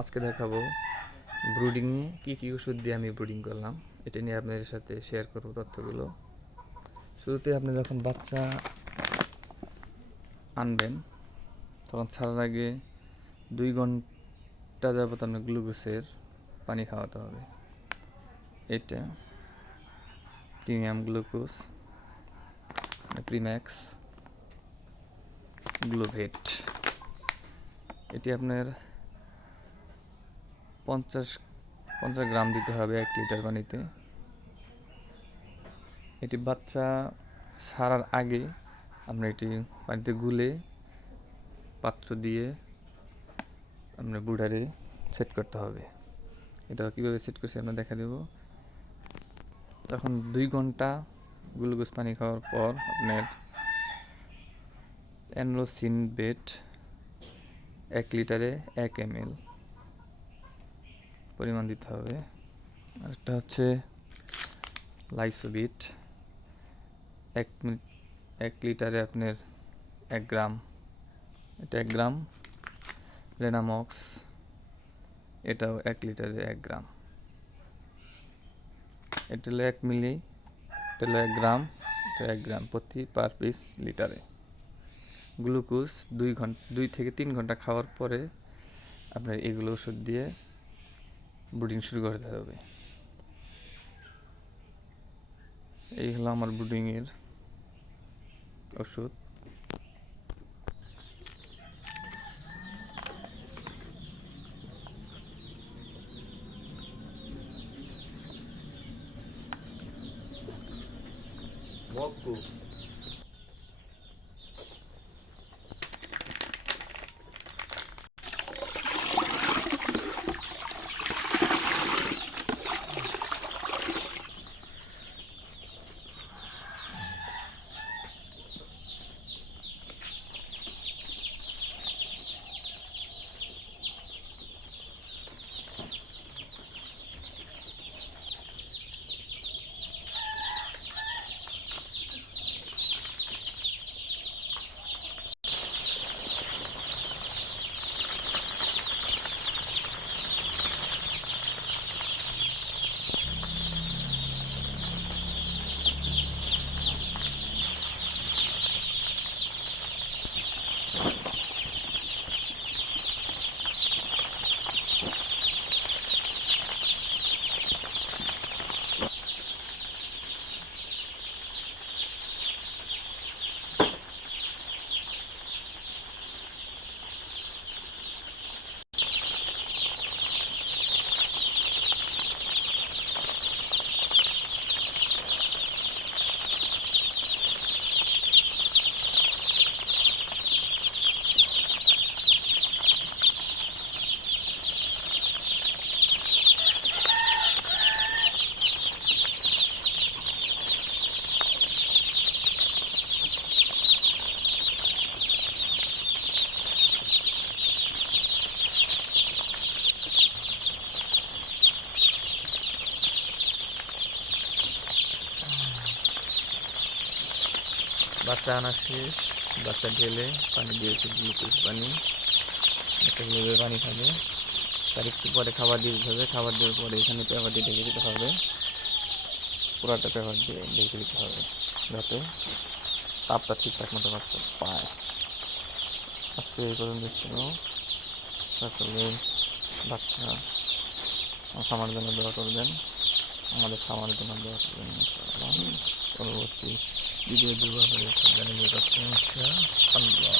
আজকে দেখাবো ব্রুডিংয়ে কী ওষুধ দিয়ে আমি ব্রুডিং করলাম। এটা নিয়ে আপনাদের সাথে শেয়ার করবো তথ্যগুলো। শুরুতে আপনি যখন বাচ্চা আনবেন তখন ছাড়ার আগে 2 ঘন্টা যাবত আপনার গ্লুকোজের পানি খাওয়াতে হবে। এটা প্রিমিয়াম গ্লুকোজ, প্রিম্যাক্স গ্লোভেট। এটি আপনার 50 গ্রাম দিতে হবে 1 লিটার পানিতে। এটি বাচ্চা ছাড়ার আগে আপনার এটি পানিতে গুলে পাত্র দিয়ে আপনার বুডারে সেট করতে হবে। এটা কীভাবে সেট করছি আমরা দেখা দেব। তখন 2 ঘন্টা গ্লুকোজ পানি খাওয়ার পর আপনার অ্যানরোসিনবেট 1 লিটারে 1 ml পরিমাণ দিতে হবে। আরেকটা হচ্ছে লাইসোবিট 1 লিটারে আপনার 1 গ্রাম, এটা 1 গ্রাম। রেনামক্স এটাও 1 লিটারে 1 গ্রাম। এটা হলো 1 মিলি, এটা হলো 1 গ্রাম, এটা 1 গ্রাম প্রতি পার পিস লিটারে। গ্লুকোজ 2 থেকে 3 ঘন্টা খাওয়ার পরে আপনার এগুলো ওষুধ দিয়ে ব্রুডিং শুরু করতে হবে। এই হলো আমার ব্রুডিংয়ের ওষুধ। মক্কু বাচ্চা আনা শেষ, বাচ্চা ঢেলে পানি দিয়েছে, গ্লুকোজ পানি। একটা গ্লুকোজ পানি খাবে, তার একটু পরে খাবার দিয়ে দিতে হবে। খাবার দেওয়ার পরে এখানে পেপার দিয়ে ঢেকে দিতে হবে, পুরাটা পেপার দিয়ে ঢেকে দিতে হবে যাতে তাপটা ঠিকঠাক মতো বাচ্চা পায়। আজকে এই পর্যন্ত ছিল। আসলে বাচ্চা খামার জন্য দোয়া করবেন, আমাদের খামারের জন্য দোয়া করবেন। ইনশাআল্লাহ পরবর্তী ভিডিও দেওয়া হবে, জানিয়ে রাখবেন ইনশাআল্লাহ।